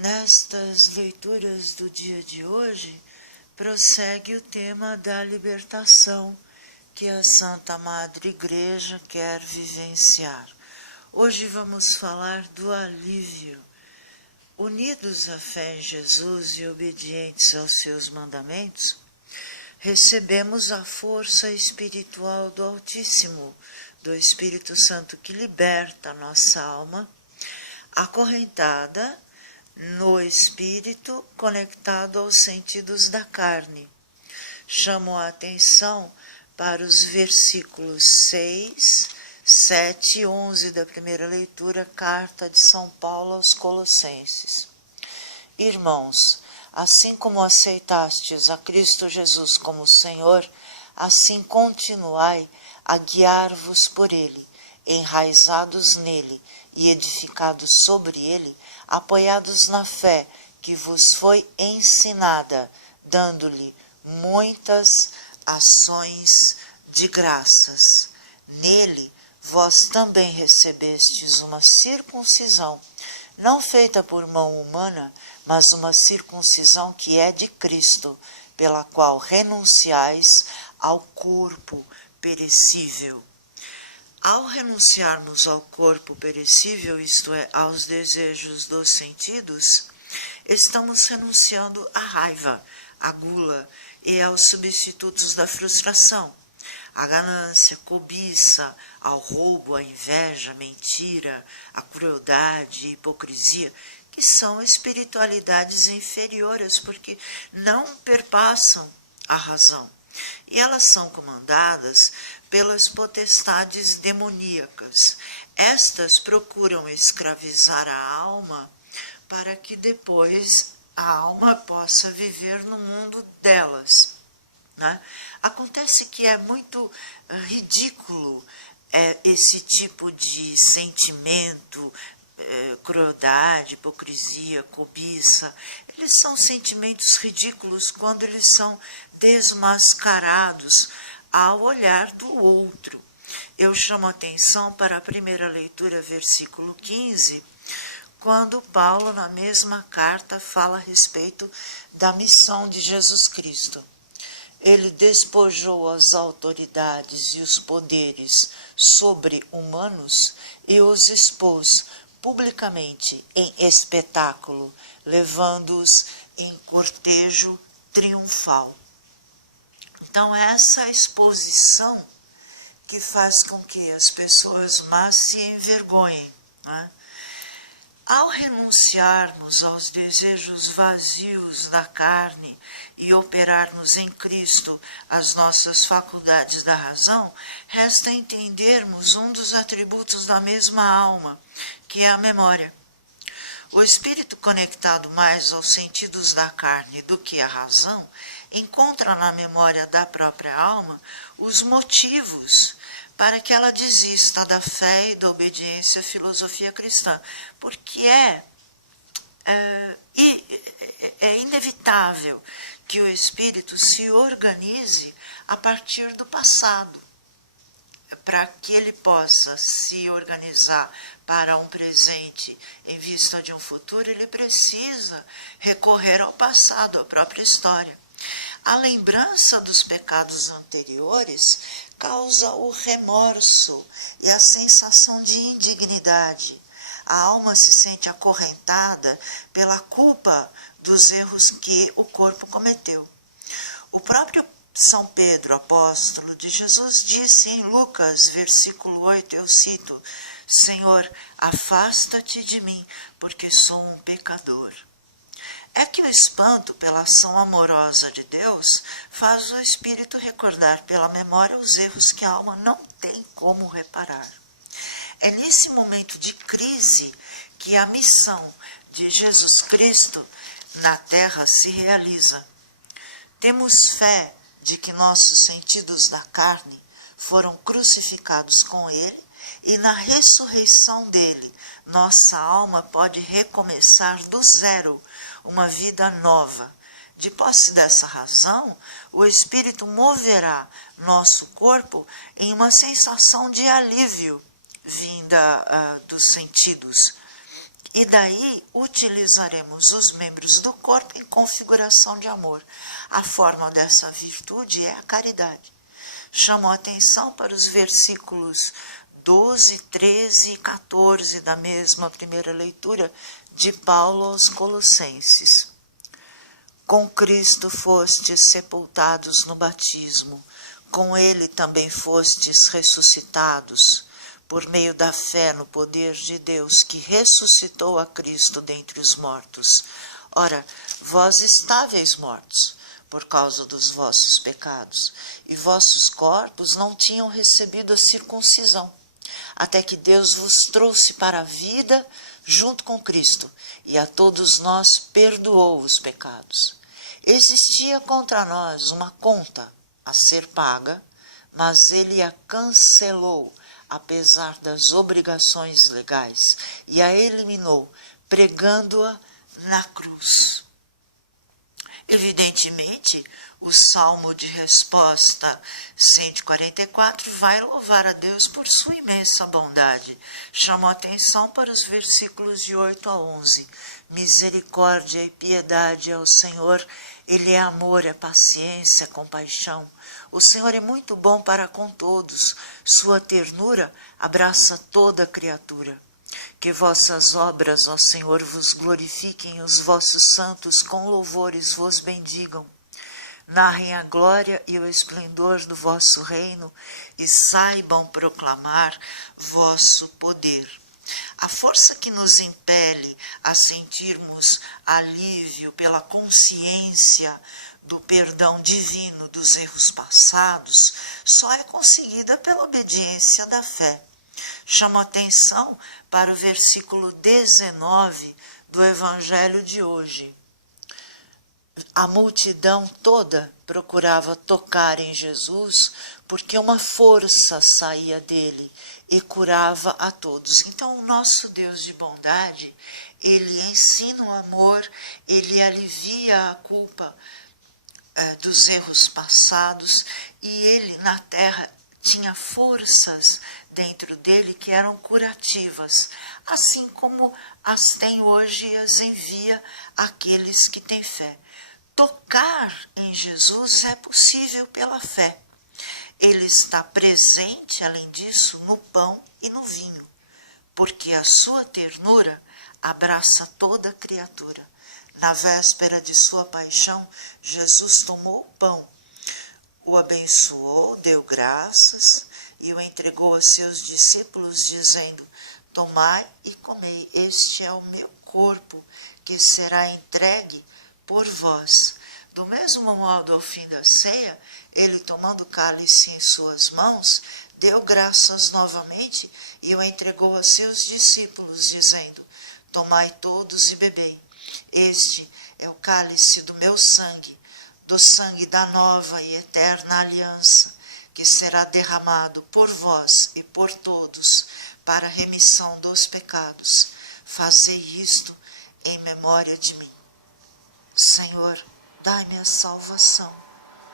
Nestas leituras do dia de hoje, prossegue o tema da libertação que a Santa Madre Igreja quer vivenciar. Hoje vamos falar do alívio. Unidos à fé em Jesus e obedientes aos seus mandamentos, recebemos a força espiritual do Altíssimo, do Espírito Santo que liberta a nossa alma, acorrentada no espírito conectado aos sentidos da carne. Chamo a atenção para os versículos 6, 7 e 11 da primeira leitura, carta de São Paulo aos Colossenses. Irmãos, assim como aceitastes a Cristo Jesus como Senhor, assim continuai a guiar-vos por Ele, enraizados nele e edificados sobre Ele, apoiados na fé que vos foi ensinada, dando-lhe muitas ações de graças. Nele vós também recebestes uma circuncisão, não feita por mão humana, mas uma circuncisão que é de Cristo, pela qual renunciais ao corpo perecível. Ao renunciarmos ao corpo perecível, isto é, aos desejos dos sentidos, estamos renunciando à raiva, à gula e aos substitutos da frustração, à ganância, cobiça, ao roubo, à inveja, à mentira, à crueldade e hipocrisia, que são espiritualidades inferiores, porque não perpassam a razão. E elas são comandadas pelas potestades demoníacas. Estas procuram escravizar a alma para que depois a alma possa viver no mundo delas, né? Acontece que é muito ridículo esse tipo de sentimento, crueldade, hipocrisia, cobiça. Eles são sentimentos ridículos quando eles são desmascarados ao olhar do outro. Eu chamo a atenção para a primeira leitura, versículo 15, quando Paulo, na mesma carta, fala a respeito da missão de Jesus Cristo. Ele despojou as autoridades e os poderes sobre-humanos e os expôs publicamente em espetáculo, levando-os em cortejo triunfal. Então, essa exposição que faz com que as pessoas más se envergonhem, né? Ao renunciarmos aos desejos vazios da carne e operarmos em Cristo as nossas faculdades da razão, resta entendermos um dos atributos da mesma alma, que é a memória. O espírito conectado mais aos sentidos da carne do que à razão, encontra na memória da própria alma os motivos para que ela desista da fé e da obediência à filosofia cristã, porque é inevitável que o espírito se organize a partir do passado. Para que ele possa se organizar para um presente em vista de um futuro, ele precisa recorrer ao passado, à própria história. A lembrança dos pecados anteriores causa o remorso e a sensação de indignidade. A alma se sente acorrentada pela culpa dos erros que o corpo cometeu. O próprio São Pedro, apóstolo de Jesus, disse em Lucas, versículo 8, eu cito, Senhor, afasta-te de mim, porque sou um pecador. É que o espanto pela ação amorosa de Deus faz o espírito recordar pela memória os erros que a alma não tem como reparar. É nesse momento de crise que a missão de Jesus Cristo na terra se realiza. Temos fé de que nossos sentidos da carne foram crucificados com Ele e na ressurreição dele, nossa alma pode recomeçar do zero, uma vida nova. De posse dessa razão, o Espírito moverá nosso corpo em uma sensação de alívio vinda dos sentidos E daí utilizaremos os membros do corpo em configuração de amor. A forma dessa virtude é a caridade. Chamo a atenção para os versículos 12, 13 e 14 da mesma primeira leitura de Paulo aos Colossenses. Com Cristo fostes sepultados no batismo, com ele também fostes ressuscitados, por meio da fé no poder de Deus, que ressuscitou a Cristo dentre os mortos. Ora, vós estáveis mortos, por causa dos vossos pecados, e vossos corpos não tinham recebido a circuncisão, até que Deus vos trouxe para a vida junto com Cristo, e a todos nós perdoou os pecados. Existia contra nós uma conta a ser paga, mas ele a cancelou, apesar das obrigações legais, e a eliminou, pregando-a na cruz. Evidentemente, o Salmo de resposta 144 vai louvar a Deus por sua imensa bondade. Chamo a atenção para os versículos de 8 a 11. Misericórdia e piedade ao Senhor, Ele é amor, é paciência, é compaixão. O Senhor é muito bom para com todos, sua ternura abraça toda a criatura. Que vossas obras, ó Senhor, vos glorifiquem, os vossos santos com louvores vos bendigam. Narrem a glória e o esplendor do vosso reino e saibam proclamar vosso poder. A força que nos impele a sentirmos alívio pela consciência do perdão divino dos erros passados só é conseguida pela obediência da fé. Chamo a atenção para o versículo 19 do Evangelho de hoje. A multidão toda procurava tocar em Jesus porque uma força saía dele e curava a todos. Então, o nosso Deus de bondade, ele ensina o amor, ele alivia a culpa dos erros passados, e ele na terra tinha forças dentro dele que eram curativas, assim como as tem hoje e as envia àqueles que têm fé. Tocar em Jesus é possível pela fé. Ele está presente, além disso, no pão e no vinho, porque a sua ternura abraça toda a criatura. Na véspera de sua paixão, Jesus tomou o pão, o abençoou, deu graças e o entregou a seus discípulos, dizendo: tomai e comei, este é o meu corpo, que será entregue por vós. Do mesmo modo, ao fim da ceia, ele, tomando o cálice em suas mãos, deu graças novamente e o entregou a seus discípulos, dizendo: tomai todos e bebei. Este é o cálice do meu sangue, do sangue da nova e eterna aliança, que será derramado por vós e por todos para a remissão dos pecados. Fazei isto em memória de mim. Senhor, dai-me a salvação.